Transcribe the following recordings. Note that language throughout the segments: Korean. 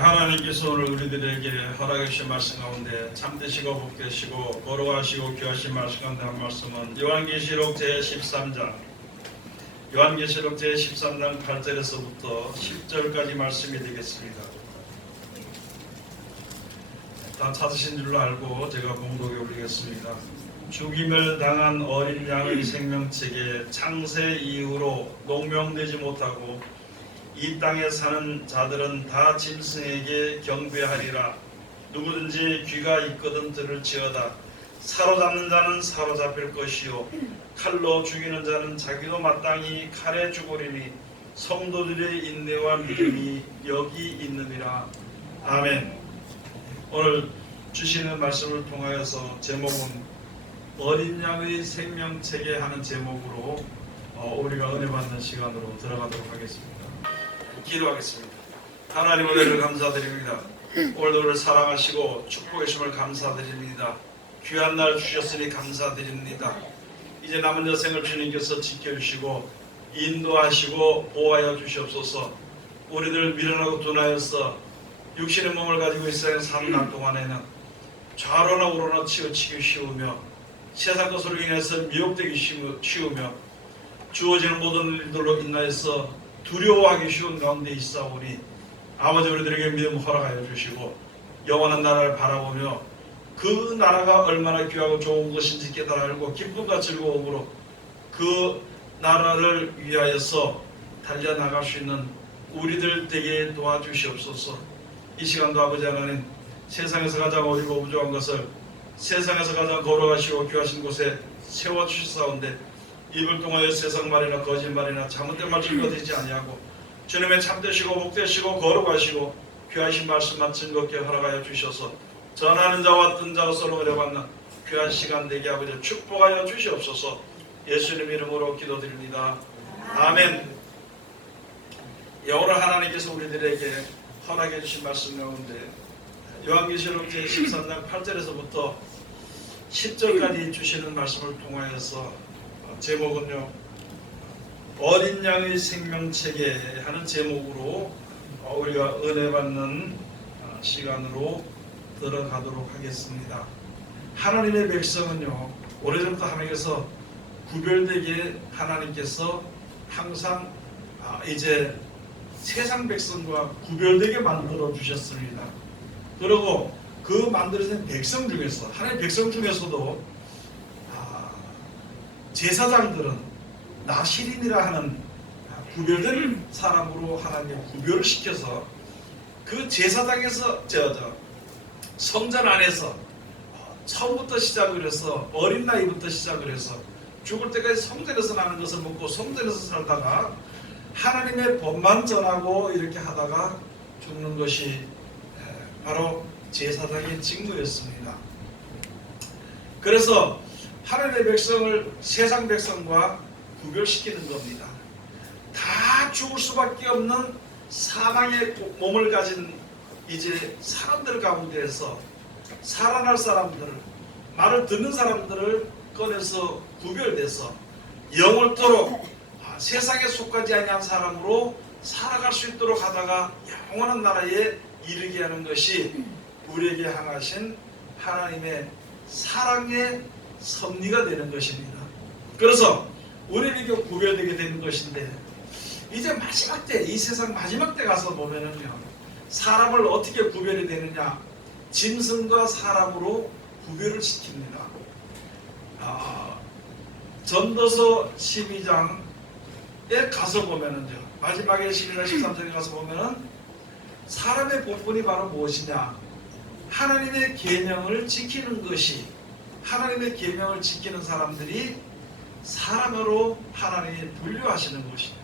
하나님께서 오늘 우리들에게 허락해 주신 말씀 가운데 참되시고 복되시고 거룩하시고 귀하신 말씀 가운데 한 말씀은 요한계시록 제13장 8절에서부터 10절까지 말씀이 되겠습니다. 다 찾으신 줄로 알고 제가 봉독에 올리겠습니다. 죽임을 당한 어린 양의 생명책에 창세 이후로 농명되지 못하고 이 땅에 사는 자들은 다 짐승에게 경배하리라. 누구든지 귀가 있거든 들을지어다. 사로잡는 자는 사로잡힐 것이요 칼로 죽이는 자는 자기도 마땅히 칼에 죽으리니 성도들의 인내와 믿음이 여기 있느니라. 아멘. 오늘 주시는 말씀을 통하여서 제목은 어린 양의 생명책에 하는 제목으로 우리가 은혜 받는 시간으로 들어가도록 하겠습니다. 기도하겠습니다. 하나님 은혜를 감사드립니다. 오늘도 우리를 사랑하시고 축복해 주심을 감사드립니다. 귀한 날 주셨으니 감사드립니다. 이제 남은 여생을 주님께서 지켜주시고 인도하시고 보호하여 주시옵소서. 우리들 미련하고 둔하여서 육신의 몸을 가지고 이 세상 사는 날 동안에는 좌로나 우로나 치우치기 쉬우며 세상 것으로 인해서 미혹되기 쉬우며 주어지는 모든 일들로 인하여서 두려워하기 쉬운 가운데 있사오니 아버지 우리들에게 믿음 허락하여 주시고 영원한 나라를 바라보며 그 나라가 얼마나 귀하고 좋은 것인지 깨달아 알고 기쁨과 즐거움으로 그 나라를 위하여서 달려나갈 수 있는 우리들 되게 도와주시옵소서. 이 시간도 아버지 하나님 세상에서 가장 어리고 부족한 것을 세상에서 가장 거룩하시고 귀하신 곳에 세워주시사온데 입을 통하여 세상 말이나 거짓말이나 잘못된 말씀 거두지 아니하고 주님의 참되시고 복되시고 거룩하시고 귀하신 말씀만 즐겁게 허락하여 주셔서 전하는 자와 듣는 자가 서로 은혜받는 귀한 시간 되게 아버지 축복하여 주시옵소서. 예수님 이름으로 기도드립니다. 아멘. 오늘 하나님께서 우리들에게 허락해 주신 말씀 가운데 요한계시록 제13장 8절에서부터 10절까지 주시는 말씀을 통하여서 제목은요 어린 양의 생명책에 하는 제목으로 우리가 은혜 받는 시간으로 들어가도록 하겠습니다. 하나님의 백성은요 오래전부터 하나님께서 구별되게 하나님께서 항상 이제 세상 백성과 구별되게 만들어 주셨습니다. 그리고 그 만들어진 백성 중에서 하나님의 백성 중에서도 제사장들은 나시린이라 하는 구별된 사람으로 하나님이 구별을 시켜서 그 제사장에서 성전 안에서 처음부터 시작을 해서 어린 나이부터 시작을 해서 죽을 때까지 성전에서 나는 것을 먹고 성전에서 살다가 하나님의 법만 전하고 이렇게 하다가 죽는 것이 바로 제사장의 직무였습니다. 그래서 하나님의 백성을 세상 백성과 구별시키는 겁니다. 다 죽을 수밖에 없는 사망의 몸을 가진 이제 사람들 가운데에서 살아날 사람들을 말을 듣는 사람들을 꺼내서 구별돼서 영원토록 세상에 속하지 아니한 사람으로 살아갈 수 있도록 하다가 영원한 나라에 이르게 하는 것이 우리에게 향하신 하나님의 사랑의 섭리가 되는 것입니다. 그래서 우리에게 구별되게 되는 것인데 이제 마지막 때, 이 세상 마지막 때 가서 보면은요 사람을 어떻게 구별이 되느냐 짐승과 사람으로 구별을 시킵니다. 전도서 12장에 가서 보면은요 마지막에 12장 13절에 가서 보면은 사람의 본분이 바로 무엇이냐 하나님의 계명을 지키는 것이 하나님의 계명을 지키는 사람들이 사람으로 하나님이 분류하시는 것이죠.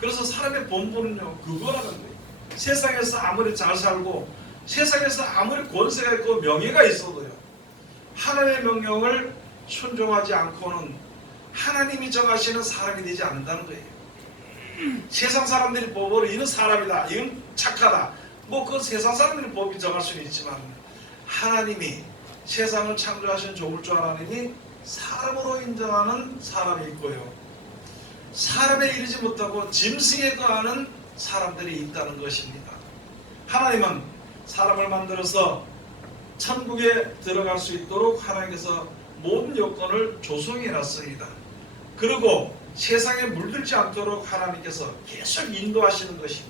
그래서 사람의 본분은요 그거라는 거예요. 세상에서 아무리 잘 살고 세상에서 아무리 권세가 있고 명예가 있어도요 하나님의 명령을 순종하지 않고는 하나님이 정하시는 사람이 되지 않는다는 거예요. 세상 사람들이 법으로 이는 사람이다, 이건 착하다, 그 세상 사람들이 법이 정할 수는 있지만 하나님이 세상을 창조하신 조물주 하나님이 사람으로 인정하는 사람이 있고요 사람에 이르지 못하고 짐승에 거하는 사람들이 있다는 것입니다. 하나님은 사람을 만들어서 천국에 들어갈 수 있도록 하나님께서 모든 여건을 조성해 놨습니다. 그리고 세상에 물들지 않도록 하나님께서 계속 인도하시는 것이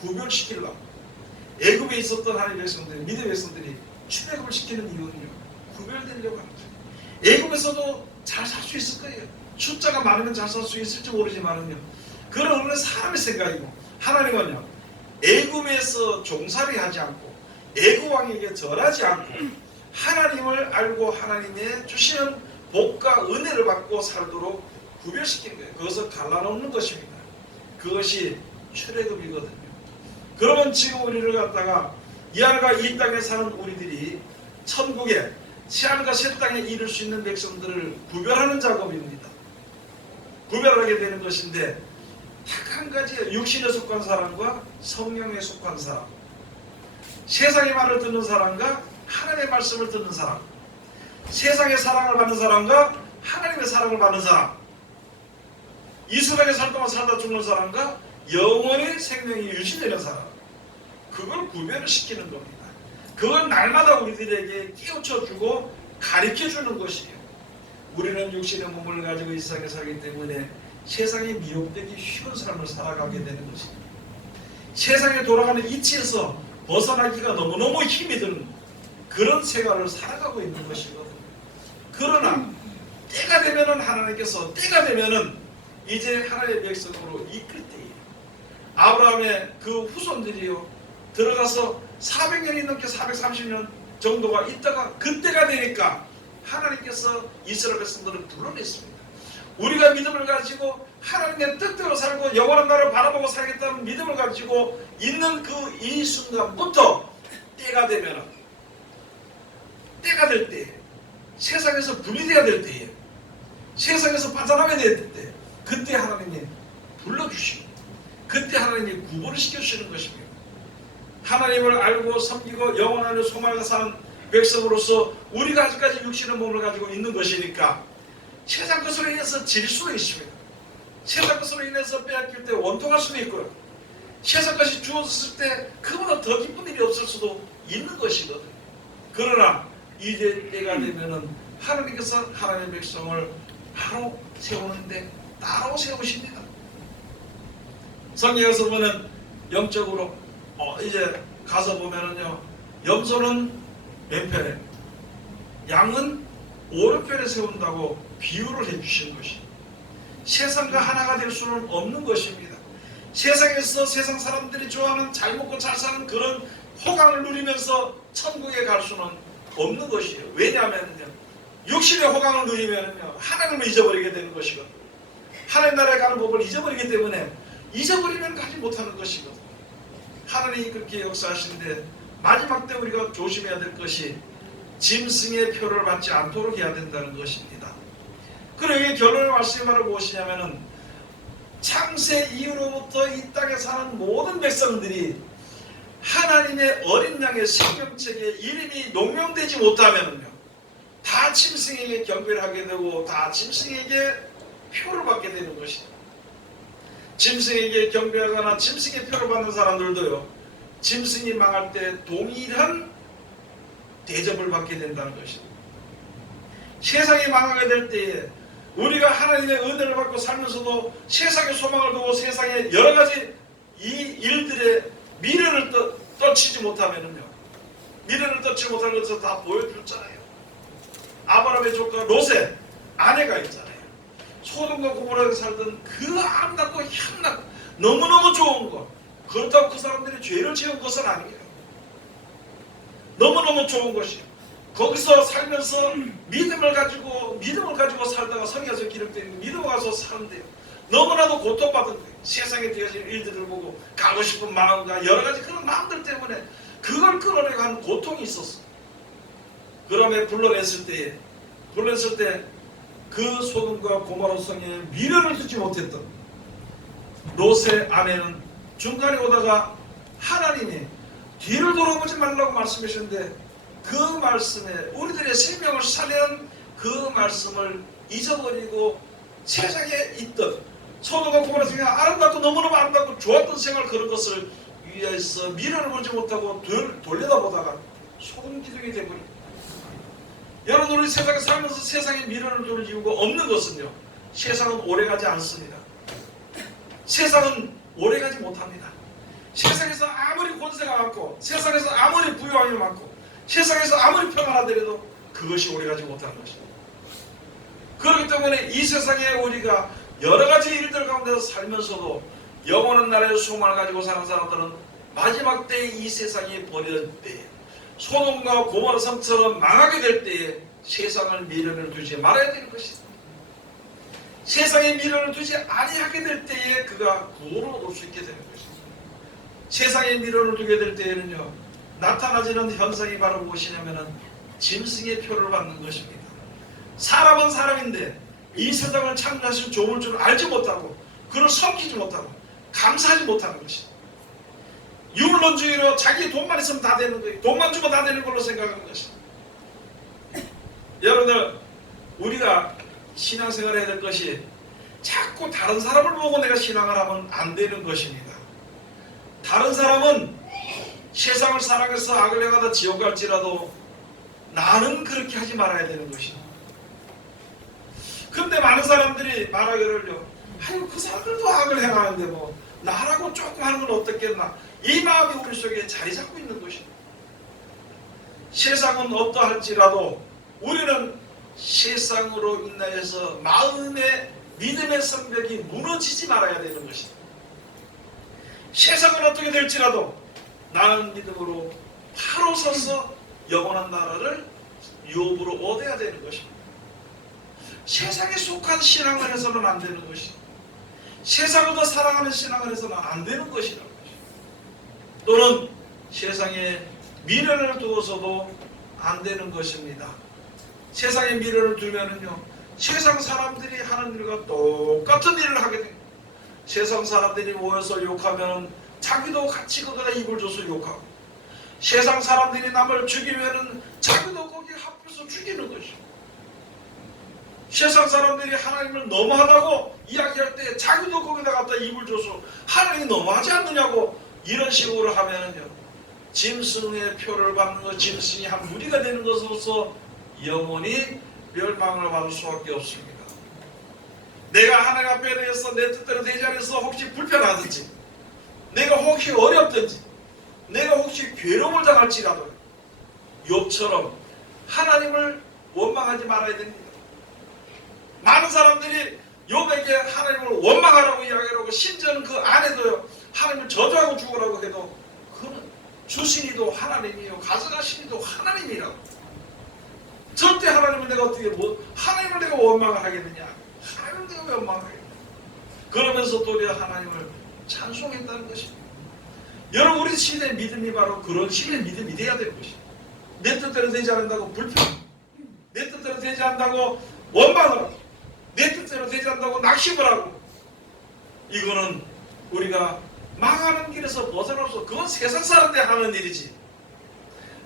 구별시키려고. 애굽에 있었던 하나님의 백성들이, 믿음의 백성들이 출애굽을 시키는 이유는요, 구별되려고 합니다. 애굽에서도 잘 살 수 있을 거예요. 숫자가 많으면 잘 살 수 있을지 모르지만은요, 그건 어느 사람의 생각이고, 하나님은요 애굽에서 종살이 하지 않고 애굽 왕에게 절하지 않고 하나님을 알고 하나님의 주시는 복과 은혜를 받고 살도록 구별시킨 거예요. 그것을 갈라놓는 것입니다. 그것이 출애굽이거든요. 그러면 지금 우리를 갖다가 이 하늘과 이 땅에 사는 우리들이 천국에 새하늘과 새 땅에 이룰 수 있는 백성들을 구별하는 작업입니다. 구별하게 되는 것인데, 딱 한 가지예요. 육신에 속한 사람과 성령에 속한 사람, 세상의 말을 듣는 사람과 하나님의 말씀을 듣는 사람, 세상의 사랑을 받는 사람과 하나님의 사랑을 받는 사람, 이 세상에 살 동안 살다 죽는 사람과 영원히 생명이 유지되는 사람, 그걸 구별을 시키는 겁니다. 그건 날마다 우리들에게 깨우쳐주고 가르쳐주는 것이에요. 우리는 육신의 몸을 가지고 이 세상에 살기 때문에 세상에 미혹되기 쉬운 삶을 살아가게 되는 것입니다. 세상에 돌아가는 이치에서 벗어나기가 너무너무 힘이 드는 그런 생활을 살아가고 있는 것이거든요. 그러나 때가 되면은 하나님께서, 때가 되면은 이제 하나님의 백성으로 이끌 때에 아브라함의 그 후손들이요 들어가서 400년이 넘게 430년 정도가 있다가 그때가 되니까 하나님께서 이스라엘 백성들을 불러냈습니다. 우리가 믿음을 가지고 하나님의 뜻대로 살고 영원한 나라를 바라보고 살겠다는 믿음을 가지고 있는 그 이 순간부터 때가 되면은, 때가 될 때, 세상에서 분리되어야 될 때에, 세상에서 빠져나가야 될 때, 그때 하나님이 불러주시고 그때 하나님이 구분을 시켜주시는 것입니다. 하나님을 알고 섬기고 영원한 소망을 사는 백성으로서 우리가 아직까지 육신의 몸을 가지고 있는 것이니까 세상 것으로 인해서 질 수도 있습니다. 세상 것으로 인해서 빼앗길 때 원통할 수도 있고요. 세상 것이 주어졌을 때 그보다 더 기쁜 일이 없을 수도 있는 것이거든요. 그러나 이제 때가 되면은 하나님께서 하나님의 백성을 바로 세우는데 따로 세우십니다. 성경에서 보면 영적으로 이제 가서 보면은요, 염소는 왼편에, 양은 오른편에 세운다고 비유를 해주신 것이, 세상과 하나가 될 수는 없는 것입니다. 세상에서 세상 사람들이 좋아하는 잘 먹고 잘 사는 그런 호강을 누리면서 천국에 갈 수는 없는 것이에요. 왜냐하면요, 육신의 호강을 누리면요 하나님을 잊어버리게 되는 것이거든요. 하나님 나라에 가는 법을 잊어버리기 때문에 잊어버리면 가지 못하는 것이거든요. 하나님이 그렇게 역사하시는데 마지막 때 우리가 조심해야 될 것이 짐승의 표를 받지 않도록 해야 된다는 것입니다. 그리고 이 결론의 말씀이 바로 무엇이냐면은, 창세 이후로부터 이 땅에 사는 모든 백성들이 하나님의 어린 양의 생명책에 이름이 농명되지 못하면은요 다 짐승에게 경배를 하게 되고 다 짐승에게 표를 받게 되는 것입니다. 짐승에게 경배하거나 짐승의 표를 받는 사람들도요, 짐승이 망할 때 동일한 대접을 받게 된다는 것입니다. 세상이 망하게 될 때에 우리가 하나님의 은혜를 받고 살면서도 세상의 소망을 두고 세상의 여러 가지 이 일들의 미련을 떨치지 못하면요, 미련을 떨치지 못하는 것을 다 보여줬잖아요. 아브라함의 조카 롯의 아내가 있잖아요. 소돔과 고모라에 살던 그 아름답고 향나고 너무너무 좋은 것, 그렇다고 그 사람들이 죄를 지은 것은 아니에요. 너무너무 좋은 것이에요. 거기서 살면서 믿음을 가지고 살다가 성경에서 기록되어 있는 믿음을 가서 사는데요, 너무나도 고통받은 거예요. 세상에 되어진 일들을 보고 가고 싶은 마음과 여러 가지 그런 마음들 때문에 그걸 끌어내고 하는 고통이 있었어요. 그러면 불러냈을 때 그 소돔과 고모라 성에 미련을 두지 못했던 롯의 아내는 중간에 오다가 하나님이 뒤를 돌아보지 말라고 말씀하셨는데 그 말씀에 우리들의 생명을 살리는 그 말씀을 잊어버리고 세상에 있던 소돔과 고모라 성에 아름답고 너무너무 아름답고 좋았던 생활, 그런 것을 위해서 미련을 보지 못하고 돌려다보다가 소금 기둥이 되버립니다. 여러분, 우리 세상에 살면서 세상에 미련을 둘 이유가 없는 것은요, 세상은 오래가지 않습니다. 세상은 오래가지 못합니다. 세상에서 아무리 권세가 많고, 세상에서 아무리 부유함이 많고, 세상에서 아무리 평안하더라도 그것이 오래가지 못하는 것입니다. 그렇기 때문에 이 세상에 우리가 여러 가지 일들 가운데서 살면서도 영원한 나라의 소망을 가지고 사는 사람들은 마지막 때에 이 세상이 버려질 때에, 소돔과 고모라 성처럼 망하게 될 때에 세상을 미련을 두지 말아야 되는 것입니다. 세상에 미련을 두지 아니하게 될 때에 그가 구원을 얻을 수 있게 되는 것입니다. 세상에 미련을 두게 될 때에는요, 나타나지는 현상이 바로 무엇이냐면은 짐승의 표를 받는 것입니다. 사람은 사람인데 이 세상을 창조하신 조물 줄 알지 못하고, 그를 섬기지 못하고 감사하지 못하는 것입니다. 유물론주의로 자기 돈만 있으면 다 되는 거예요. 돈만 주면 다 되는 걸로 생각하는 것입니다. 여러분들, 우리가 신앙생활을 해야 될 것이 자꾸 다른 사람을 보고 내가 신앙을 하면 안 되는 것입니다. 다른 사람은 세상을 사랑해서 악을 행하다 지옥 갈지라도 나는 그렇게 하지 말아야 되는 것입니다. 근데 많은 사람들이 말하기를요, 아유, 그 사람들도 악을 행하는데 뭐 나라고 조금 하는 건 어떻겠나, 이 마음이 우리 속에 자리 잡고 있는 것입니다. 세상은 어떠할지라도 우리는 세상으로 인하여서 마음의 믿음의 성벽이 무너지지 말아야 되는 것입니다. 세상은 어떻게 될지라도 나는 믿음으로 바로 서서 영원한 나라를 유업으로 얻어야 되는 것입니다. 세상에 속한 신앙을 해서는 안 되는 것입니다. 세상을 더 사랑하는 신앙을 해서는 안 되는 것이라는 것입니다. 또는 세상에 미련을 두어서도 안 되는 것입니다. 세상에 미련을 두면은요, 세상 사람들이 하는 일과 똑같은 일을 하게 됩니다. 세상 사람들이 모여서 욕하면 자기도 같이 거기다 입을 줘서 욕하고, 세상 사람들이 남을 죽이면은 자기도 거기에 합해서 죽이는 것이죠. 세상 사람들이 하나님을 너무하다고 이야기할 때 자기도 거기다 갖다 입을 줘서 하나님이 너무하지 않느냐고 이런 식으로 하면은요, 짐승의 표를 받는 것, 짐승이 한 무리가 되는 것으로서 영원히 멸망을 받을 수밖에 없습니다. 내가 하나님 앞에 대해서 내 뜻대로 되지 않아서 혹시 불편하든지, 내가 혹시 어렵든지, 내가 혹시 괴로움을 당할지라도 욥처럼 하나님을 원망하지 말아야 됩니다. 많은 사람들이 욥에게 하나님을 원망하라고 이야기하고, 심지어는 그 안에도요, 하나님을 저주하고 죽으라고 해도 그는 주신이도 하나님이요, 가져가신이도 하나님이라고. 절대 하나님을 내가 어떻게 하나님을 내가 원망을 하겠느냐, 하나님을 내가 원망을 하겠느냐, 그러면서 또 우리가 하나님을 찬송했다는 것입니다. 여러분, 우리 시대의 믿음이 바로 그런 시대의 믿음이 돼야 되는 것입니다. 내 뜻대로 되지 않는다고 불평, 내 뜻대로 되지 않는다고 원망을 하고, 내 뜻대로 되지 않는다고 낙심을 하고, 이거는 우리가 망하는 길에서 벗어나서, 그건 세상 사람들이 하는 일이지,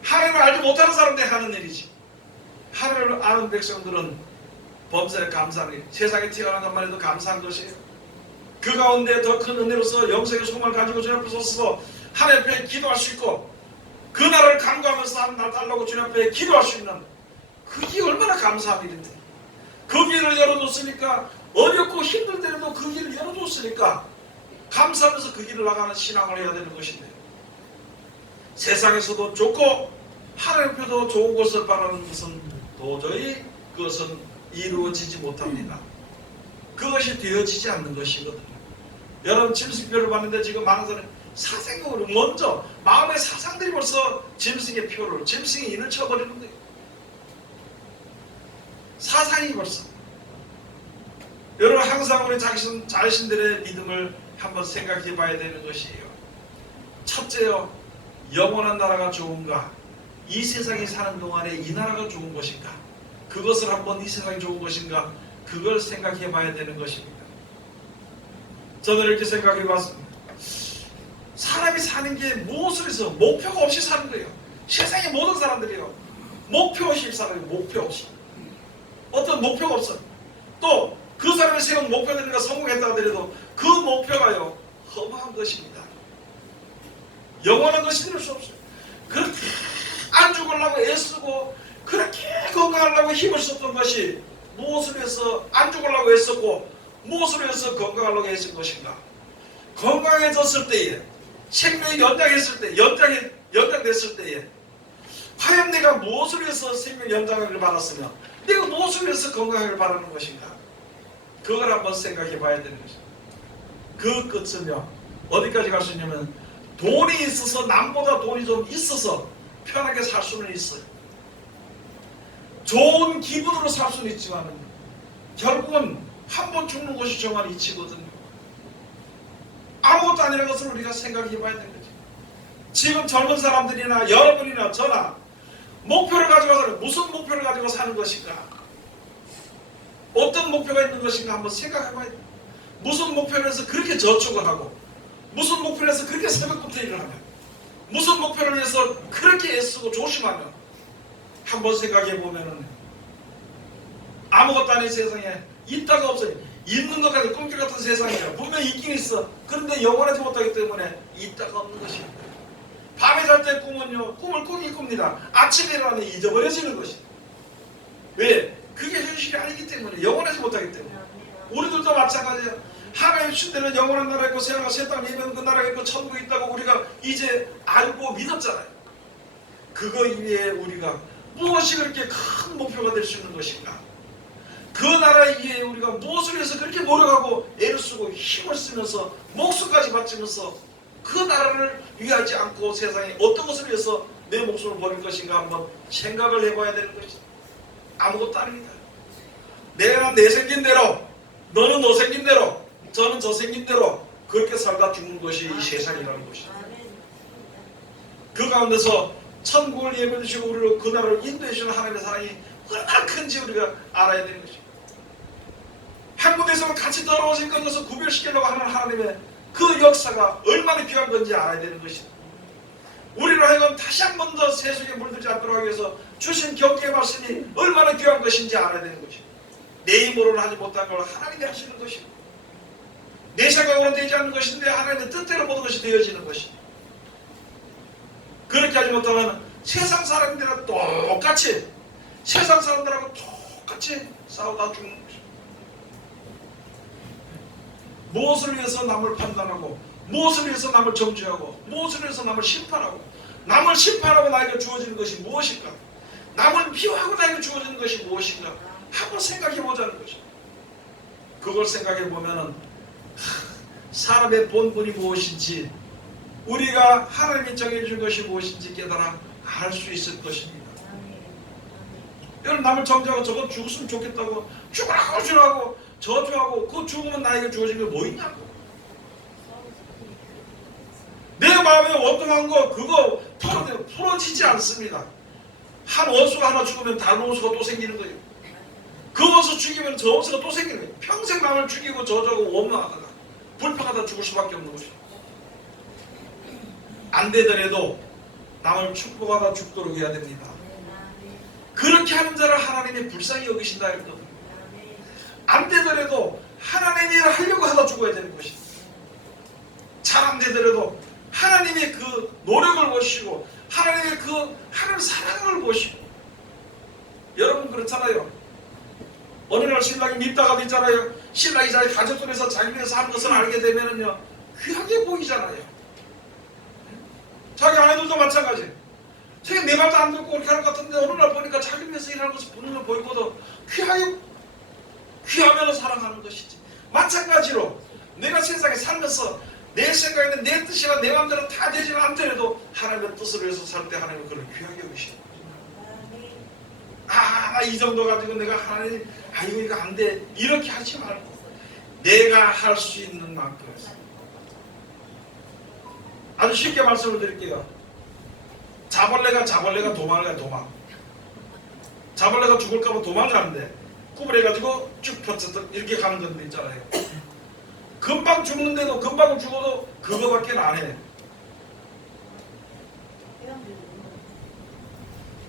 하나님을 알지 못하는 사람들이 하는 일이지. 하나님을 아는 백성들은 범사에 감사하는 게, 세상에 태어난 것만 해도 감사한 것이에요. 그 가운데 더 큰 은혜로서 영생의 소망을 가지고 주님 앞에 서서 하나님 앞에 기도할 수 있고, 그 나라를 간구하면서 한 날 달라고 주님 앞에 기도할 수 있는, 그게 얼마나 감사한 일인데, 그 길을 열어줬으니까, 어렵고 힘들 때라도 그 길을 열어줬으니까 감사하면서 그 길을 나가는 신앙을 해야 되는 것인데, 세상에서도 좋고 하나님 앞에도 좋은 것을 바라는 것은 도저히 그것은 이루어지지 못합니다. 그것이 되어지지 않는 것이거든요. 여러분, 짐승표를 봤는데 지금 많은 사람이 사생각으로 먼저 마음의 사상들이 벌써 짐승의 표를, 짐승의 인을 쳐버리는 거예요. 사상이 벌써. 여러분, 항상 우리 자신들의 믿음을 한번 생각해 봐야 되는 것이에요. 첫째요, 영원한 나라가 좋은가, 이 세상에 사는 동안에 이 나라가 좋은 것인가, 그것을 한번 이 세상이 좋은 것인가, 그걸 생각해 봐야 되는 것입니다. 저는 이렇게 생각해 봤습니다. 사람이 사는 게 무엇을 해서 목표가 없이 사는 거예요. 세상의 모든 사람들이요, 목표 없이 살아요. 목표 없이. 어떤 목표가 없어요. 또 그 사람이 세운 목표들과 성공했다 하더라도 그 목표가요, 허무한 것입니다. 영원한 것이 될 수 없어요. 그렇게 안 죽으려고 애쓰고 그렇게 건강하려고 힘을 썼던 것이 무엇을 해서 안 죽으려고 애썼고 무엇을 해서 건강하려고 애쓴 것인가? 건강해졌을 때에, 생명이 연장했을 때, 연장됐을 때에 과연 내가 무엇을 해서 생명 연장을 받았으며 내가 무엇을 해서 건강을 바라는 것인가? 그걸 한번 생각해 봐야 되는 것입니다. 그 끝은요, 어디까지 갈 수 있냐면 돈이 있어서, 남보다 돈이 좀 있어서 편하게 살 수는 있어요. 좋은 기분으로 살 수는 있지만 결국은 한 번 죽는 것이 정말 이치거든요. 아무것도 아니라는 것을 우리가 생각해 봐야 되는 거죠. 지금 젊은 사람들이나 여러분이나 저나 목표를 가지고 무슨 목표를 가지고 사는 것인가? 어떤 목표가 있는 것인가 한번 생각해 봐야 돼요. 무슨 목표를 해서 그렇게 저축을 하고, 무슨 목표를 해서 그렇게 새벽부터 일을 하면, 무슨 목표를 위해서 그렇게 애쓰고 조심하면, 한번 생각해 보면은 아무것도 아닌 세상에 있다가 없어요. 있는 것 같은 꿈길 같은 세상이야. 분명히 있긴 있어. 그런데 영원하지 못하기 때문에 있다가 없는 것이에요. 밤에 잘 때 꿈은요, 꿈을 꾸길 꿉니다. 아침에 일어나면 잊어버려지는 것이에요. 왜? 그게 현실이 아니기 때문에, 영원하지 못하기 때문에. 우리들도 마찬가지야. 하나님 주신 데는 영원한 나라 있고 새하늘과 새 땅 이면 그 나라가 있고 천국이 있다고 우리가 이제 알고 믿었잖아요. 그거 이외에 우리가 무엇이 그렇게 큰 목표가 될 수 있는 것인가? 그 나라 이외에 우리가 무엇을 위해서 그렇게 노력하고 애를 쓰고 힘을 쓰면서 목숨까지 바치면서 그 나라를 위하지 않고 세상에 어떤 것을 위해서 내 목숨을 버릴 것인가 한번 생각을 해봐야 되는 것이죠. 아무것도 아닙니다. 내가 내 생긴 대로, 너는 너 생긴 대로, 저는 저 생긴 대로 그렇게 살다 죽는 것이 이 세상이라는 것이죠. 그 가운데서 천국을 예배해 주시고 우리를 그 나라를 인도해 주시는 하나님의 사랑이 얼마나 큰지 우리가 알아야 되는 것이죠. 한 군데서 같이 떨어진 것에서 구별시키려고 하는 하나님의 그 역사가 얼마나 귀한 건지 알아야 되는 것이죠. 우리를 하여금 다시 한 번 더 세속에 물들지 않도록 하기 위해서 주신 경계의 말씀이 얼마나 귀한 것인지 알아야 되는 것이죠. 내 힘으로는 하지 못한 걸 하나님이 하시는 것이고, 내 생각으로는 되지 않는 것인데 하나님의 뜻대로 모든 것이 되어지는 것이죠. 그렇게 하지 못하면 세상 사람들이랑 똑같이, 세상 사람들하고 똑같이 싸우다 죽는 것이죠. 무엇을 위해서 남을 판단하고, 무엇을 위해서 남을 정죄하고, 무엇을 위해서 남을 심판하고, 남을 심판하고 나에게 주어지는 것이 무엇인가? 남을 미워하고 나에게 주어지는 것이 무엇인가? 한번 생각해 보자는 것이죠. 그걸 생각해 보면은 사람의 본분이 무엇인지, 우리가 하나님이 정해준 것이 무엇인지 깨달아 알 수 있을 것입니다. 여러분, 남을 정죄하고 저거 죽었으면 좋겠다고 죽으라고 주라고 저주하고 그 죽으면 나에게 주어진 게 뭐 있냐고. 내 마음에 원통한 거 그거 풀어지지 않습니다. 한 원수가 하나 죽으면 다른 원수가 또 생기는 거예요. 그 원수 죽이면 저 원수가 또 생기는 거예요. 평생 남을 죽이고 저주하고 원망하다가 불평하다 죽을 수밖에 없는 것이죠. 안 되더라도 남을 축복하다 죽도록 해야 됩니다. 그렇게 하는 자를 하나님이 불쌍히 여기신다 했거든요. 안 되더라도 하나님이 하려고 하다 죽어야 되는 것입니다. 잘 안 되더라도 하나님의 그 노력을 보시고 하나님의 그 하나님 사랑을 보시고. 여러분 그렇잖아요. 어느 날 신랑이 밉다가 밉잖아요. 신랑이 자기 가족 속에서 자기 위해서 하는 것을 알게 되면은요, 귀하게 보이잖아요. 자기 아내들도 마찬가지. 자기 내 말도 안 듣고 그렇게 하는 것 같은데 어느 날 보니까 자기 위해서 일하는 것을 보는 보이거든. 귀하면 사랑하는 것이지. 마찬가지로 내가 세상에 살면서 내 생각에는 내 뜻이나 내 마음대로 다 되지는 않더라도 하나님의 뜻을 위해서 살 때 하나님은 그걸 귀하게 여기시는 거예요. 나 이 정도 가지고 내가 하나님 이거 안 돼 이렇게 하지 말고 내가 할 수 있는 만큼 아주 쉽게 말씀을 드릴게요. 자벌레가 도망을 가요. 도망. 자벌레가 죽을까 봐 도망가는데 꿈을 해가지고 쭉 펴서 이렇게 가는 건데 있잖아요. 금방 죽는데도 금방 죽어도 그거밖에 안 해.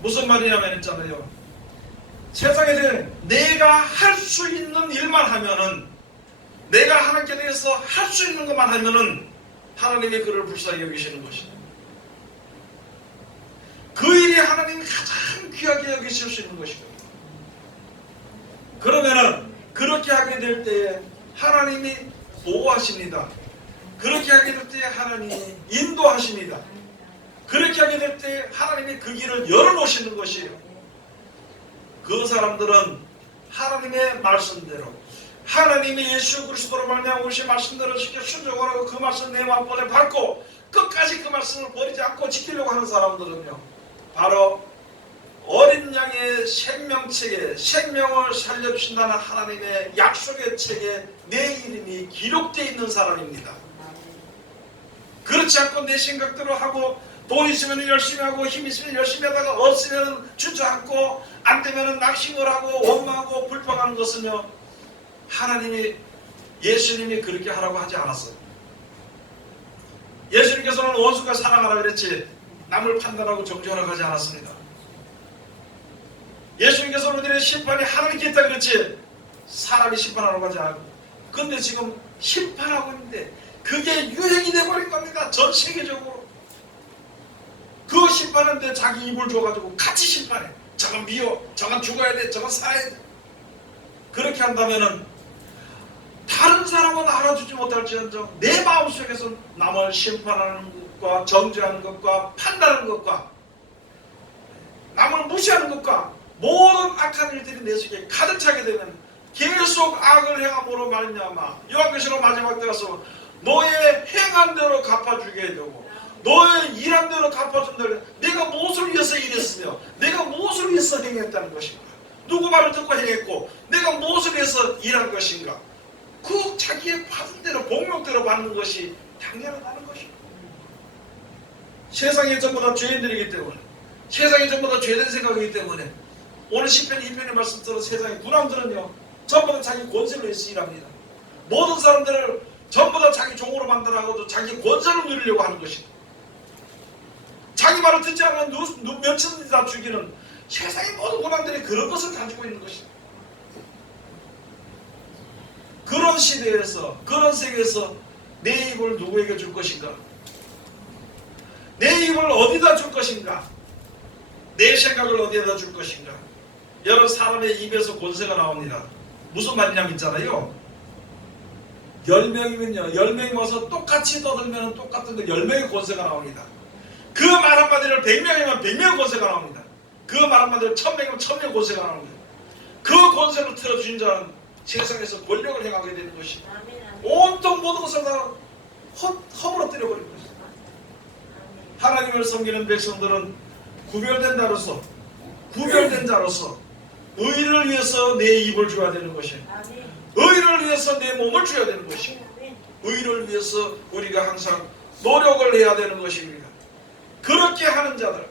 무슨 말이냐면 있잖아요. 세상에 내가 할 수 있는 일만 하면은, 내가 하나님께 대해서 할 수 있는 것만 하면은 하나님이 그를 불쌍히 여기시는 것이다. 하나님이 가장 귀하게 여기실 수 있는 것이거든요. 그러면은 그렇게 하게 될 때에 하나님이 보호하십니다. 그렇게 하게 될 때에 하나님이 인도하십니다. 그렇게 하게 될 때에 하나님이 그 길을 열어놓으시는 것이에요. 그 사람들은 하나님의 말씀대로, 하나님이 예수 그리스도로 말미암아 오신 말씀대로 지켜 순종하고 그 말씀 내 마음번에 받고 끝까지 그 말씀을 버리지 않고 지키려고 하는 사람들은요, 바로 어린 양의 생명책에 생명을 살려주신다는 하나님의 약속의 책에 내 이름이 기록되어 있는 사람입니다. 그렇지 않고 내 생각대로 하고 돈 있으면 열심히 하고 힘 있으면 열심히 하다가 없으면 주저앉고 안 되면 낙심을 하고 원망하고 불평하는 것은요, 하나님이, 예수님이 그렇게 하라고 하지 않았어요. 예수님께서는 원수가 사랑하라 그랬지 남을 판단하고 정죄하라고 하지 않았습니다. 예수님께서는 우리의 심판이 하나님께 있다 그랬지 사람이 심판하라고 하지 않고, 근데 지금 심판하고 있는데 그게 유행이 돼버린 겁니다. 전 세계적으로. 그 심판하는데 자기 입을 줘가지고 같이 심판해. 저건 미워, 저건 죽어야 돼, 저건 살아야 돼. 그렇게 한다면은 다른 사람은 알아주지 못할지언정 내 마음속에서 남을 심판하는 것과 정죄하는 것과 판단하는 것과 남을 무시하는 것과 모든 악한 일들이 내 속에 가득 차게 되면 계속 악을 행함으로 말미암아 요한계시록 마지막 때 가서 너의 행한 대로 갚아주게 되고 너의 일한 대로 갚아준다. 내가 무엇을 위해서 일했으며 내가 무엇을 위해서 행했다는 것인가, 누구 말을 듣고 행했고 내가 무엇을 위해서 일한 것인가, 그 자기의 받은 대로 복목대로 받는 것이 당연하다는 것입니다. 세상이 전부 다 죄인들이기 때문에, 세상이 전부 다 죄된 생각이기 때문에 오늘 10편 2편의 말씀처럼 세상의 군왕들은요 전부 다 자기 권세로 위해서 일합니다. 모든 사람들을 전부 다 자기 종으로 만들어가도 자기 권세를 누리려고 하는 것입니다. 자기 말을 듣지 않으면 몇천이 다 죽이는 세상의 모든 군왕들이 그런 것을 가지고 있는 것입니다. 그런 시대에서, 그런 세계에서 내 입을 누구에게 줄 것인가? 내 입을 어디다 줄 것인가? 내 생각을 어디에다 줄 것인가? 여러 사람의 입에서 권세가 나옵니다. 무슨 말이냐면 있잖아요. 10명이면요 10명이 와서 똑같이 떠들면 똑같은 거 10명의 권세가 나옵니다. 그 말 한마디를 100명이면 100명의 권세가 나옵니다. 그 말 한마디를 1000명이면 1000명의 권세가 나옵니다. 그 권세를 틀어준 자는 세상에서 권력을 행하게 되는 것입니다. 온통 모든 것을 다 허물어뜨려버리는 것입니다. 하나님을 섬기는 백성들은 구별된 자로서 의를 위해서 내 입을 줘야 되는 것입니다. 의를 위해서 내 몸을 줘야 되는 것입니다. 의를 위해서 우리가 항상 노력을 해야 되는 것입니다. 그렇게 하는 자들,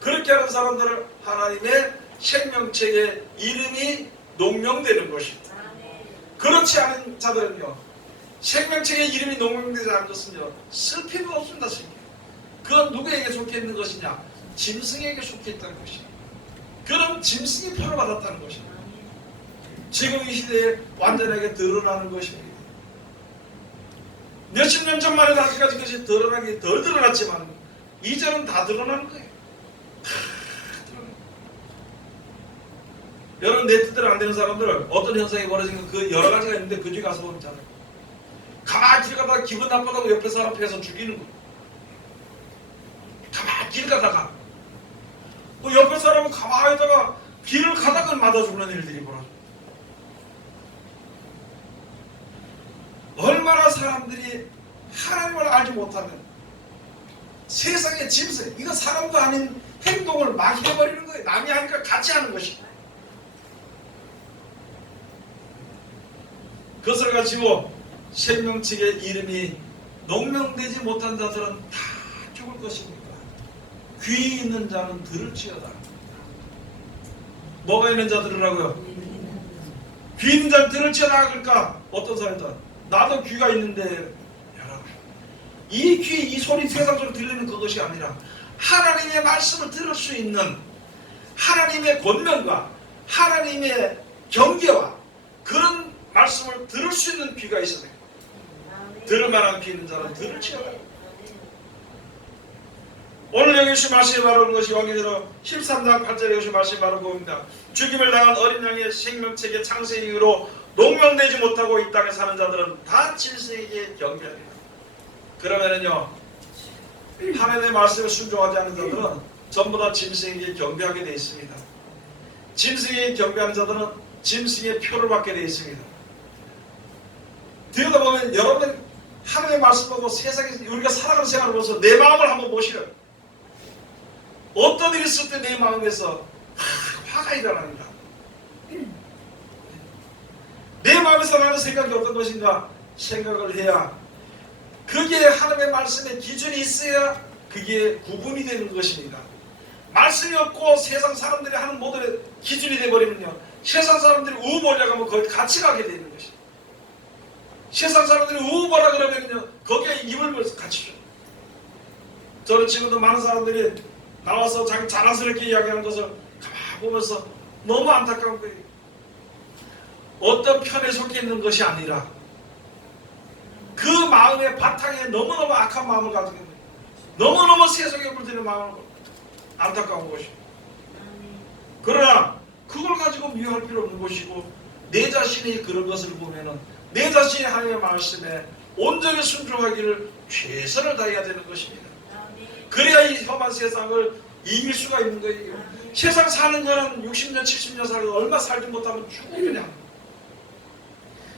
그렇게 하는 사람들을 하나님의 생명책에 이름이 농명되는 것입니다. 그렇지 않은 자들은요, 생명책에 이름이 농명되지 않은 것은요 쓸 필요가 없습니다. 그건 누구에게 속해 있는 것이냐? 짐승에게 속해 있다는 것입니다. 그런 짐승이 표를 받았다는 것입니다. 지금 이 시대에 완전하게 드러나는 것입니다. 몇십 년 전만 해도 아직까지 그것이 드러나기 덜 드러났지만 이제는 다 드러나는 거예요. 여러분, 내 뜻대로 안 되는 사람들 어떤 현상이 벌어지는 그 여러 가지가 있는데 그 중에 가서 보면 있잖아요. 가만히 길 가다가 기분 나쁘다고 옆에 사람 패서 죽이는 거예요. 가만히 길 가다가 그 옆에 사람은 가만히 있다가 길을 가다가 맞아 죽는 일들이 벌어져요. 얼마나 사람들이 하나님을 알지 못하면 세상의 짐승, 이거 사람도 아닌 행동을 막 해버리는 거예요. 남이 하니까 같이 하는 것입니다. 그것을 가지고 생명책의 이름이 농명되지 못한 자들은 다 죽을 것입니다. 귀 있는 자는 들을지어다. 뭐가 있는 자 들으라고요? 귀 있는 자는 들을지어다. 그러니까 어떤 사람들, 나도 귀가 있는데, 여러분, 이 귀, 이 소리 세상적으로 들리는 그것이 아니라 하나님의 말씀을 들을 수 있는 하나님의 권면과 하나님의 경계와 그런 말씀을 들을 수 있는 귀가 있어야 돼요. 들을 만한 귀 있는 자는 들을지어다. 오늘 여기 주신 말씀이 바로 것이 요한계시록 13장 8절에 주신 말씀이 바로 그겁니다. 죽임을 당한 어린 양의 생명책의 창세 이후로 농명되지 못하고 이 땅에 사는 자들은 다 짐승에게 경배합니다. 그러면은요, 하나님의 말씀에 순종하지 않는 자들은 전부 다 짐승에게 경배하게 되어 있습니다. 짐승에게 경배하는 자들은 짐승의 표를 받게 되어 있습니다. 들여다보면 여러분 하나님의 말씀 보고 세상에 우리가 살아가는 생활을 보면서 내 마음을 한번 보시려. 어떤 일이 있을 때 내 마음에서 화가 일어납니다. 내 마음에서 나는 생각이 어떤 것인가 생각을 해야, 그게 하나님의 말씀에 기준이 있어야 그게 구분이 되는 것입니다. 말씀이 없고 세상 사람들이 하는 모든 기준이 되어버리면요, 세상 사람들이 우우 보려고 하면 거기 같이 가게 되는 것입니다. 세상 사람들이 우우 보라 그러면요, 거기에 입을 벌써 같이 줘요. 저는 지금도 많은 사람들이 나와서 자기 자랑스럽게 이야기하는 것을 가만히 보면서 너무 안타까운 거예요. 어떤 편에 속해 있는 것이 아니라 그 마음의 바탕에 너무너무 악한 마음을 가지고 있는, 너무너무 세상에 물드는 마음을, 안타까운 것이고, 그러나 그걸 가지고 미워할 필요 없는 것이고, 내 자신이 그런 것을 보면은 내 자신이 하나님의 말씀에 온전히 순종하기를 최선을 다해야 되는 것입니다. 그래야 이 험한 세상을 이길 수가 있는 거예요. 세상 사는 거는 60년 70년 살고 얼마 살지 못하면 죽고 그냥.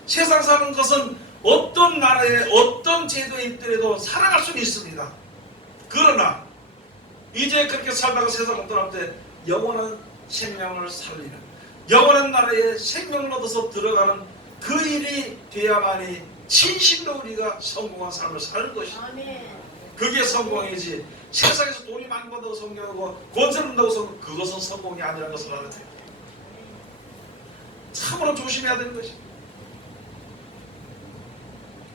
세상 사는 것은 어떤 나라에 어떤 제도에 있더라도 살아갈 수는 있습니다. 그러나 이제 그렇게 살다가 세상을 떠날 때 영원한 생명을 살리는, 영원한 나라에 생명을 얻어서 들어가는 그 일이 돼야만이 진실로 우리가 성공한 삶을 사는 것입니다. 그게 성공이지, 세상에서 돈이 많이 번다고 성공하고 권세를 얻는다고 성공, 그것은 성공이 아니라는 것을 알아야 돼요. 참으로 조심해야 되는 것입니다.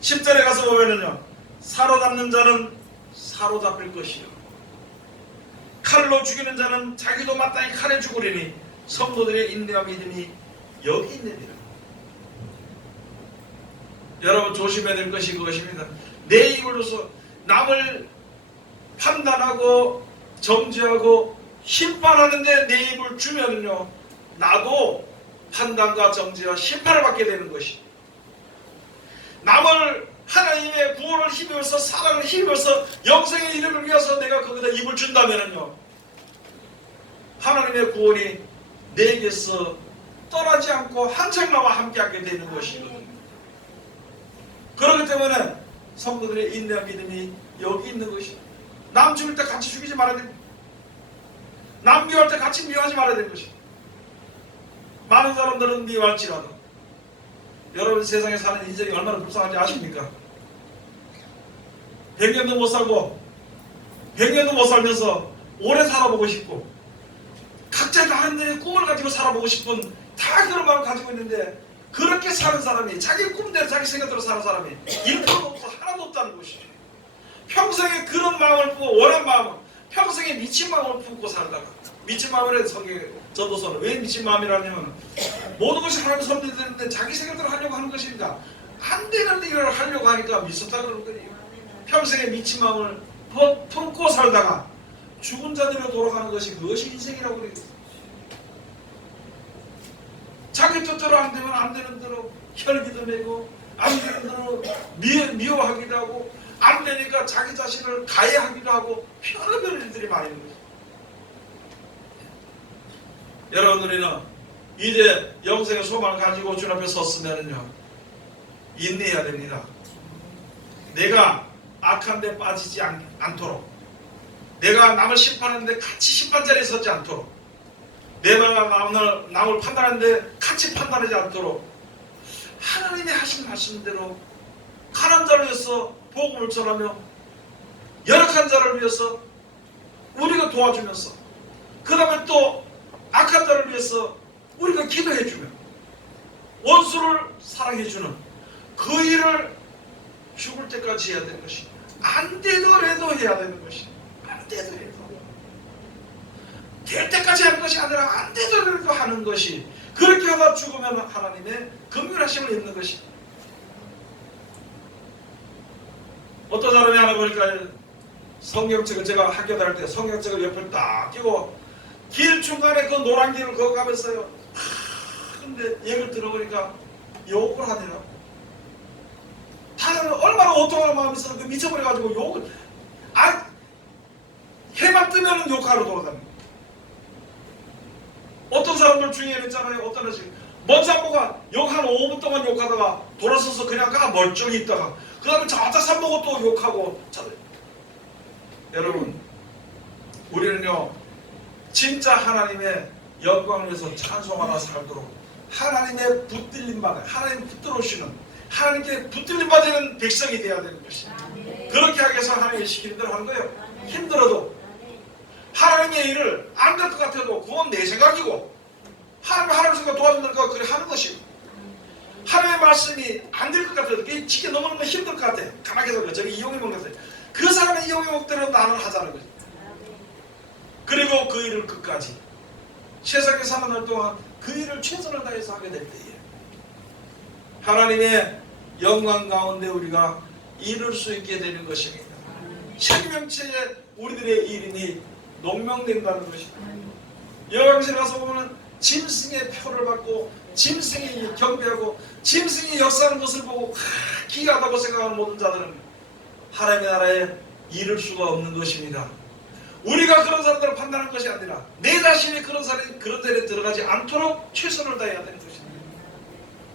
10절에 가서 보면은요, 사로잡는 자는 사로잡힐 것이요, 칼로 죽이는 자는 자기도 마땅히 칼에 죽으리니 성도들의 인내와 믿음이 여기 있느니라. 여러분 조심해야 될 것이 그것입니다. 내 입으로서 남을 판단하고 정죄하고 심판하는데 내 입을 주면요, 나도 판단과 정죄와 심판을 받게 되는 것이, 남을 하나님의 구원을 힘입어서, 사랑을 힘입어서, 영생의 이름을 위해서 내가 거기다 입을 준다면요, 하나님의 구원이 내게서 떠나지 않고 한창 나와 함께하게 되는 것이거든요. 그렇기 때문에 성도들의 인내와 믿음이 여기 있는 것이다. 남 죽일 때 같이 죽이지 말아야 됩니다. 남 미워할 때 같이 미워하지 말아야 되는 것이다. 많은 사람들은 미워할지라도 여러분 세상에 사는 인생이 얼마나 불쌍한지 아십니까? 100년도 못 살고 100년도 못 살면서 오래 살아보고 싶고, 각자 나름대로의 꿈을 가지고 살아보고 싶은, 다 그런 마음을 가지고 있는데, 그렇게 사는 사람이, 자기 꿈대로 자기 생각대로 사는 사람이 1%도 없어, 하나도 없다는 것이죠. 평생에 그런 마음을 품고, 원한 마음을, 평생에 미친 마음을 품고 살다가, 미친 마음이라는 성경에 전도서는 왜 미친 마음이라냐면, 모든 것이 하나님의 섭리가 되는데 자기 생각대로 하려고 하는 것입니다. 안 되는 일을 하려고 하니까 미쳤다 그러는 거예요. 평생에 미친 마음을 품고 살다가 죽은 자들로 돌아가는 것이, 그것이 인생이라고 그래요. 자기 뜻대로 안 되면 안 되는 대로 혈기도 내고, 안 되는 대로 미워하기도 하고, 안 되니까 자기 자신을 가해하기도 하고, 별의별 일들이 많이 있는 거죠. 여러분, 우리는 이제 영생의 소망을 가지고 주님 앞에 섰으면요, 인내해야 됩니다. 내가 악한 데 빠지지 않도록, 내가 남을 심판하는데 같이 심판 자리에 서지 않도록, 내가 남을 판단하는데 같이 판단하지 않도록, 하나님의 하신 말씀대로 가난한 자를 위해서 복음을 전하며, 열악한 자를 위해서 우리가 도와주면서, 그 다음에 또 악한 자를 위해서 우리가 기도해주며, 원수를 사랑해주는 그 일을 죽을 때까지 해야 되는 것이, 안 되더라도 해야 되는 것이, 안 되더라도 될 때까지 하는 것이 아니라 안 되더라도 하는 것이, 그렇게 하다 죽으면 하나님의 긍휼하심을 입는 것이. 어떤 사람이 하나 보니까 성경책을 제가 학교 다닐 때 성경책을 옆에 딱 끼고 길 중간에 그 노란 길을 그거 가면서요. 근데 얘기를 들어보니까 욕을 하더라고. 다들 얼마나 오통하는 마음이 있어서 미쳐버려가지고 욕을 해만 뜨면은 욕하러 돌아다닙니다. 어떤 사람들 중에는 있잖아요. 어떤 애들 먼 산보가 욕 한 5분 동안 욕하다가 돌아서서 그냥 가 멀쩡히 있다가 그 다음에 저쪽 산보고 또 욕하고 여러분 우리는요 진짜 하나님의 영광을 위해서 찬송하다 살도록 하나님의 붙들림 받아 하나님 붙들어오시는 하나님께 붙들림 받는 백성이 되어야 되는 것입니다. 그렇게 하기 위해서 하나님이 시키는 대로 하는 거예요. 힘들어도 하나님의 일을 안 될 것 같아도 그건 내 생각이고 하나님 생각 도와준다니까 그래 하는 것이고 하나님의 말씀이 안 될 것 같아도 그게 지켜 넘어가는 건 힘들 것 같아. 가만히 계속 저기 이용해 먹는 것 같아. 그 사람의 이용해 먹대로 나는 하자는 거지. 그리고 그 일을 끝까지 세상에 사는 날 동안 그 일을 최선을 다해서 하게 될 때에 하나님의 영광 가운데 우리가 이룰 수 있게 되는 것입니다. 생명체에 우리들의 이름이 농명된다는 것입니다. 여왕실 가서 보면 짐승의 표를 받고 짐승이 경배하고 짐승이 역사하는 것을 보고 기이하다고 생각하는 모든 자들은 하나님의 나라에 이룰 수가 없는 것입니다. 우리가 그런 사람들을 판단하는 것이 아니라 내 자신이 그런 자리에 들어가지 않도록 최선을 다해야 되는 것입니다.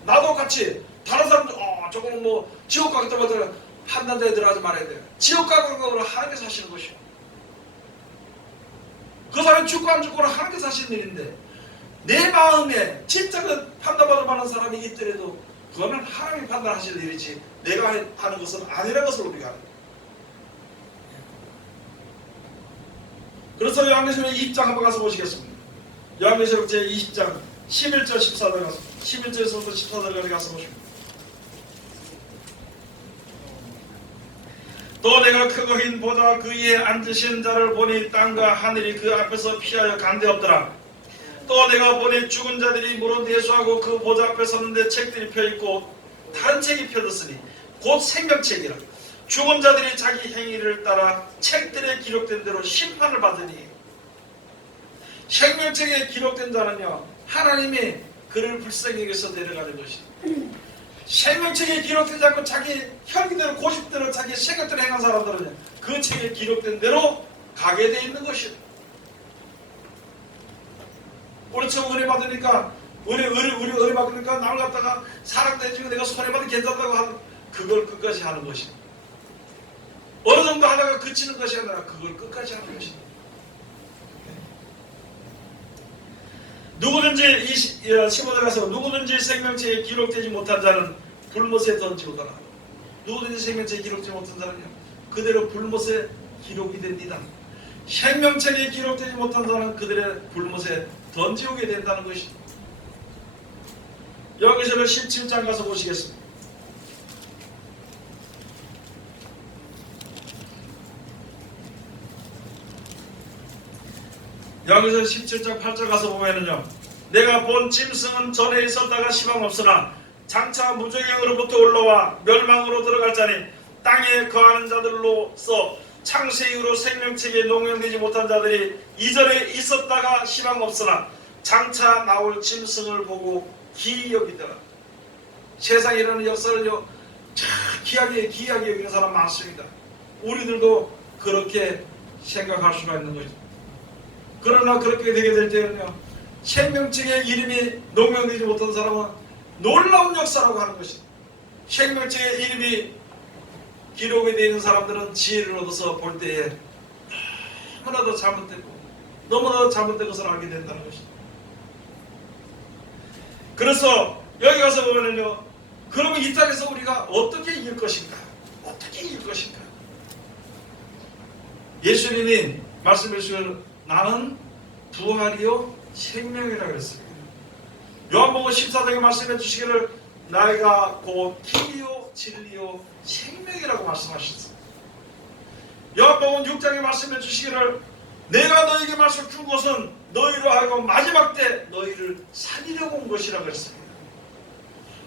나도 같이 다른 사람들 저거는 뭐 지옥 가겠다 하더라도 판단대에 들어가지 말아야 돼요. 지옥 가는 거는 하나님께서 하시는 것이요. 그 사람이 죽고 안 죽고는 하나님께서 하시는 일인데 내 마음에 진짜 그 판단받을 만한 사람이 있더라도 그거는 하나님이 판단하실 일이지 내가 하는 것은 아니라는 것을 우리가 합니다. 그래서 요한계시록 20장 한번 가서 보시겠습니다. 요한계시록 제20장 11절 14절 가서 11절에서부터 14절까지 가서 보십니다. 또 내가 크고 흰 보좌 그 위에 앉으신 자를 보니 땅과 하늘이 그 앞에서 피하여 간데없더라. 또 내가 보니 죽은 자들이 무릎 예수하고 그 보좌 앞에 섰는데 책들이 펴있고 다른 책이 펴졌으니 곧 생명책이라. 죽은 자들이 자기 행위를 따라 책들에 기록된 대로 심판을 받으니 생명책에 기록된 자는요 하나님이 그를 불쌍히 여겨서 내려가는 것이다. 생명책에 기록되지 않고 자기 혈기대로 고집대로 자기 생각대로 행한 사람들은 그 책에 기록된 대로 가게 돼 있는 것이다. 우리 처음 은혜 받으니까 우리 은혜 받으니까 남을 갖다가 사랑해주고 내가 손해받으면 괜찮다고 하는 그걸 끝까지 하는 것이다. 어느 정도 하다가 그치는 것이 아니라 그걸 끝까지 하는 것이다. 누구든지 15절 가서 누구든지 생명체에 기록되지 못한 자는 불못에 던지고더라. 누구든지 생명체에 기록되지 못한 자는요 그대로 불못에 기록이 됩니다. 생명체에 기록되지 못한 자는 그들의 불못에 던지오게 된다는 것입니다. 여기서는 17장 가서 보시겠습니다. 여기서 17장 8절 가서 보면은요 내가 본 짐승은 전에 있었다가 시방 없으나 장차 무저갱으로부터 올라와 멸망으로 들어갈 자니 땅에 거하는 자들로서 창세 이후로 생명책에 농명되지 못한 자들이 이전에 있었다가 시방 없으나 장차 나올 짐승을 보고 기이 여기더라. 세상에 일어나는 역사를요 귀하게 여기는 사람 많습니다. 우리들도 그렇게 생각할 수가 있는 거죠. 그러나 그렇게 되게 될 때는요 생명책에 이름이 농명되지 못한 사람은 놀라운 역사라고 하는 것입니다. 생명책에 이름이 기록이 되어 있는 사람들은 지혜를 얻어서 볼 때에 너무나도 잘못됐고 너무나도 잘못된 것을 알게 된다는 것입니다. 그래서 여기 가서 보면은요 그러면 이 땅에서 우리가 어떻게 이길 것인가? 어떻게 이길 것인가? 예수님이 말씀해 주시는 나는 부활이요 생명이라 그랬습니다. 요한복음 14장에 말씀해 주시기를 나이가 곧 길이요 진리요 생명이라고 말씀하셨습니다. 요한복음 6장에 말씀해 주시기를 내가 너에게 말씀 준 것은 너희로 하여금 마지막 때 너희를 살리려고 온 것이라고 했습니다.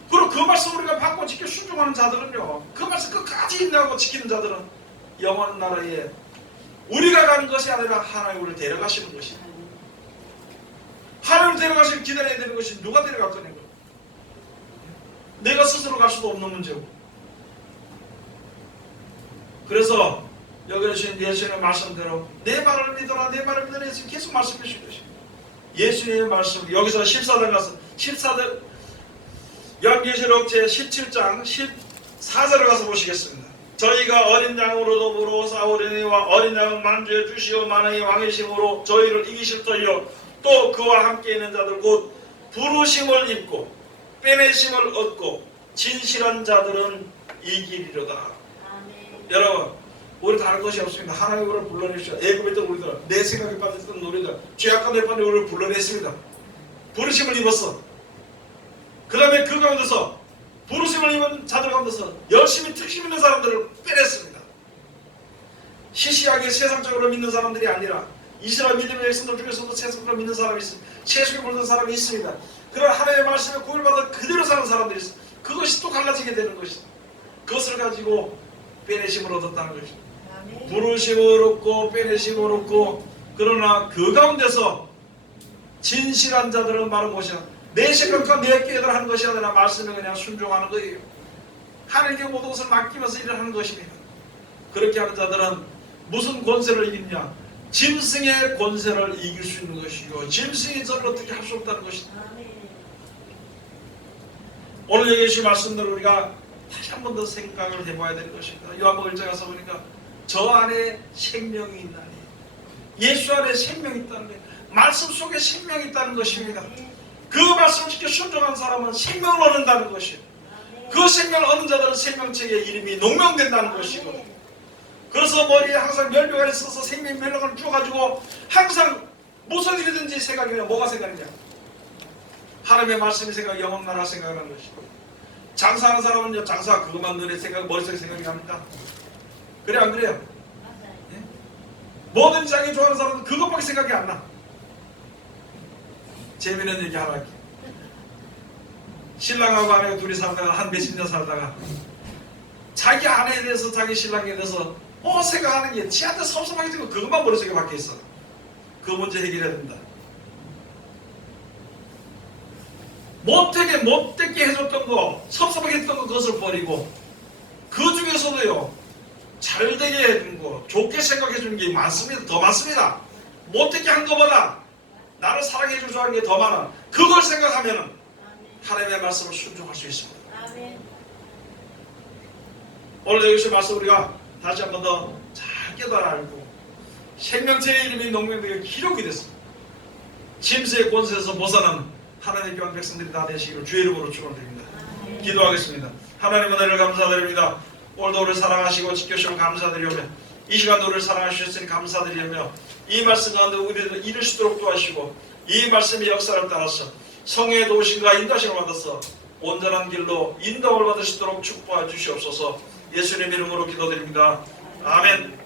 그리고 그 말씀 우리가 받고 지켜 순종하는 자들은요 그 말씀 끝까지 인내하고 지키는 자들은 영원한 나라에 우리가 가는 것이 아니라 하나님 우리를 데려가시는 것이다. 하나님을 데려가시면 기다려야 되는 것이 누가 데려갈 거냐고. 내가 스스로 갈 수도 없는 문제고. 그래서 여기 주신 예수님의 말씀대로 내 말을 믿어라, 내 말을 믿어라 해서 계속 말씀해 주신 것이에요. 예수님의 말씀, 여기서 14절 가서 14절 요한계시록 제 17장 14절을 가서 보시겠습니다. 저희가 어린 양으로 더불어 싸우려니와 어린 양은 만주에 주시오 만왕의 왕이심으로 저희를 이기실 터이요 또 그와 함께 있는 자들 곧 부르심을 입고 빼내심을 얻고 진실한 자들은 이기리로다. 아멘. 여러분, 우리 다른 것이 없습니다. 하나님이 우리를 불러내시죠. 애굽에 있던 우리들, 내 생각에 빠졌던 우리들, 죄악과 내 판에 우리를 불러냈습니다. 부르심을 입었어. 그 다음에 그 가운데서 부르심을 입은 자들 가운데서 열심히 특심 있는 사람들을 빼냈습니다. 시시하게 세상적으로 믿는 사람들이 아니라 이스라엘 믿음의 백성들 중에서도 세상적으로 믿는 사람이 있습니다. 세속에 물든 사람이 있습니다. 그런 하나님의 말씀에 구별받아 그대로 사는 사람들이 있습니다. 그것이 또 갈라지게 되는 것이다. 그것을 가지고 빼내심을 얻었다는 것이다. 부르심을 얻고 빼내심을 얻고, 그러나 그 가운데서 진실한 자들은 바로 무엇이야? 내 생각과 내 계획을 하는 것이 아니라 말씀에 그냥 순종하는 거예요. 하나님께 모든 것을 맡기면서 일을 하는 것입니다. 그렇게 하는 자들은 무슨 권세를 이기냐? 짐승의 권세를 이길 수 있는 것이고, 짐승이 저를 어떻게 할 수 없다는 것이다. 오늘 여기 주신 말씀들을 우리가 다시 한 번 더 생각을 해봐야 될 것입니다. 요한복음 1장 가서 보니까 저 안에 생명이 있나니, 예수 안에 생명이 있다는 거예요. 말씀 속에 생명이 있다는 것입니다. 그 말씀을 지켜 순종한 사람은 생명을 얻는다는 것이에요. 그 생명을 얻는 자들은 생명책의 이름이 농명된다는 것이고, 그래서 머리에 항상 멸류관이 있어서 생명 멸류관을 쥐어가지고 항상 무슨 일이든지 생각이냐. 뭐가 생각이냐? 하나님의 말씀이 생각, 영원나라 생각하는 것이고, 장사하는 사람은요, 장사 그것만 눈에 생각, 머릿속에 생각이 납니다. 그래 안 그래요? 예? 뭐든지 자기 좋아하는 사람은 그것밖에 생각이 안 나. 재미있는 얘기 하나 할게요. 신랑하고 아내가 둘이 살다가 한 몇십 년 살다가 자기 아내에 대해서, 자기 신랑에 대해서 생각하는 게 지한테 섭섭하게 되고 그것만 머릿속에 박혀 있어. 그 문제 해결해야 된다. 못되게 해줬던 거, 섭섭하게 했던 거, 그것을 버리고 그 중에서도요, 잘되게 해준 거, 좋게 생각해 주는 게 많습니다. 더 많습니다. 못되게 한 것보다 나를 사랑해 줄 줄 아는 게 더 많아. 그걸 생각하면 하나님의 말씀을 순종할 수 있습니다. 아멘. 오늘 여기서 말씀 우리가 다시 한 번 더 잘 깨달아 알고, 생명체의 이름이 농명되게 기록이 됐습니다. 짐승의 권세에서 벗어난 하나님의 귀한 백성들이 다 되시기를 주의 이름으로 축원드립니다. 기도하겠습니다. 하나님 은혜를 감사드립니다. 오늘도 우리를 사랑하시고 지켜주시면 감사드리며, 이 시간도 우리를 사랑하셨으니 감사드리며, 이 말씀 가운데 우리를 이룰 수 있도록 도와주시고, 이 말씀의 역사를 따라서 성령의 도우심과 인도하심을 받아서 온전한 길로 인도를 받으시도록 축복해 주시옵소서. 예수님 이름으로 기도드립니다. 아멘.